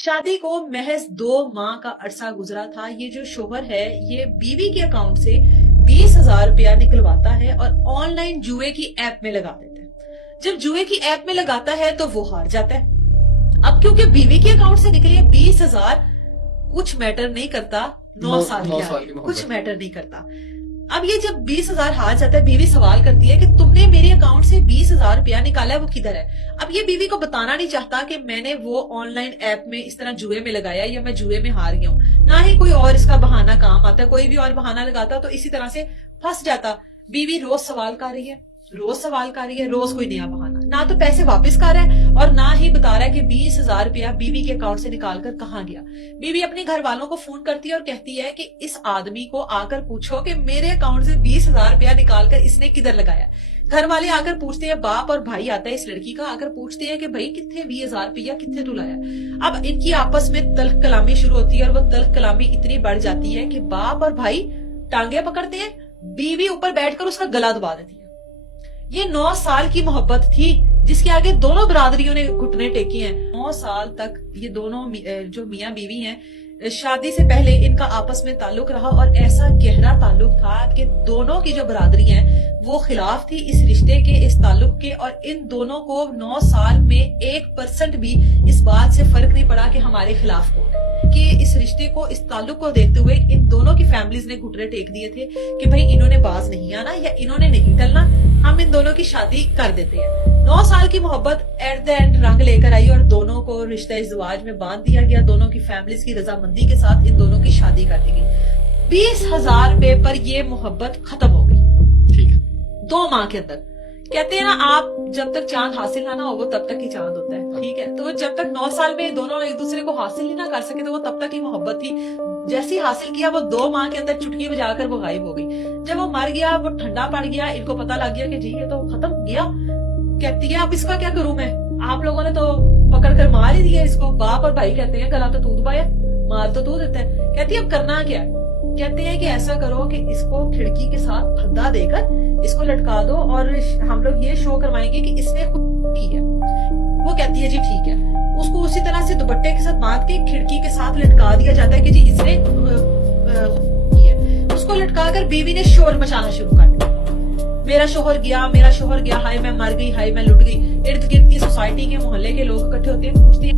शादी को महज 2 माह का अरसा गुजरा था। ये जो शोहर है ये बीवी के अकाउंट से 20,000 रुपया निकलवाता है और ऑनलाइन जुए की ऐप में लगा देता है। जब जुए की ऐप में लगाता है तो वो हार जाता है। अब क्योंकि बीवी के अकाउंट से निकले 20,000 कुछ मैटर नहीं करता, 9 साल की कुछ मैटर नहीं करता। अब ये जब 20,000 हार जाता है, बीवी सवाल करती है कि तुमने मेरे अकाउंट से 20,000 रुपया निकाला है, वो किधर है। अब ये बीवी को बताना नहीं चाहता कि मैंने वो ऑनलाइन ऐप में इस तरह जुए में लगाया या मैं जुए में हार गया हूँ। ना ही कोई और इसका बहाना काम आता है, कोई भी और बहाना लगाता तो इसी तरह से फंस जाता। बीवी रोज सवाल कर रही है, रोज कोई नया बहाना। ना तो पैसे वापस कर रहा है और ना ही बता रहा है कि 20,000 रुपया बीवी के अकाउंट से निकाल कर कहाँ गया। बीवी अपने घर वालों को फोन करती है और कहती है कि इस आदमी को आकर पूछो कि मेरे अकाउंट से 20,000 रुपया निकाल कर इसने किधर लगाया। घर वाले आकर पूछते हैं, बाप और भाई आता है इस लड़की का, आकर पूछते हैं कि भाई कितने 20,000 रुपया कितने तू लाया। अब इनकी आपस में तल्ख कलामी शुरू होती है और वो तल्ख कलामी इतनी बढ़ जाती है कि बाप और भाई टांगे पकड़ते हैं, बीवी ऊपर बैठकर उसका गला दबा देती है। ये 9 साल की मोहब्बत थी जिसके आगे दोनों बरादरियों ने घुटने टेके हैं। 9 साल तक ये दोनों जो मियां बीवी हैं, शादी से पहले इनका आपस में ताल्लुक रहा और ऐसा गहरा ताल्लुक था कि दोनों की जो बरादरी है वो खिलाफ थी इस रिश्ते के, इस ताल्लुक के। और इन दोनों को 9 साल में 1% भी इस बात से फर्क नहीं पड़ा कि हमारे खिलाफ कौन है। कि इस रिश्ते को, इस ताल्लुक को देखते हुए इन दोनों की फैमिलीज ने घुटने टेक दिए थे कि भाई इन्होंने बाज नहीं आना या इन्होंने नहीं टलना, हम इन दोनों की शादी कर देते हैं। 9 साल की मोहब्बत एट द एंड रंग लेकर आई और दोनों को रिश्ता इज़्दिवाज में बांध दिया गया। दोनों की फैमिलीज की रजामंदी के साथ इन दोनों की शादी कर दी गई। 20,000 रुपए पर ये मोहब्बत खत्म हो गई। ठीक है। 2 माह के अंदर। कहते हैं ना, आप जब तक चांद हासिल ना हो वो तब तक ही चांद होता है। ठीक है, तो जब तक 9 साल में दोनों एक दूसरे को हासिल ही ना कर सके तो वो तब तक ही मोहब्बत थी। जैसे ही हासिल किया वो 2 माह के अंदर चुटकी बजाकर वो गायब हो गई। जब वो मर गया, वो ठंडा पड़ गया, इनको पता लग गया कि जी ये तो खत्म गया। कहती है अब इसका क्या करूं मैं, आप लोगों ने तो पकड़ कर मार ही दिया इसको। बाप और भाई कहते हैं गला तो तू दबाया, मार तो तू देता है। कहती है अब करना क्या है। कहते हैं कि ऐसा करो कि इसको खिड़की के साथ फंदा देकर इसको लटका दो और हम लोग ये शो करवाएंगे कि इसने खुद की है। वो कहती है जी ठीक है। उसको उसी तरह से दुपट्टे के साथ बांध के खिड़की के साथ लटका दिया जाता है कि जी इसने की है। उसको लटका कर बीवी ने शोर मचाना शुरू कर दिया, मेरा शोहर गया, हाय मैं मर गई, हाय मैं लुट गई। इर्द गिर्द की सोसाइटी के मोहल्ले के लोग इकट्ठे होते हैं, पूछते हैं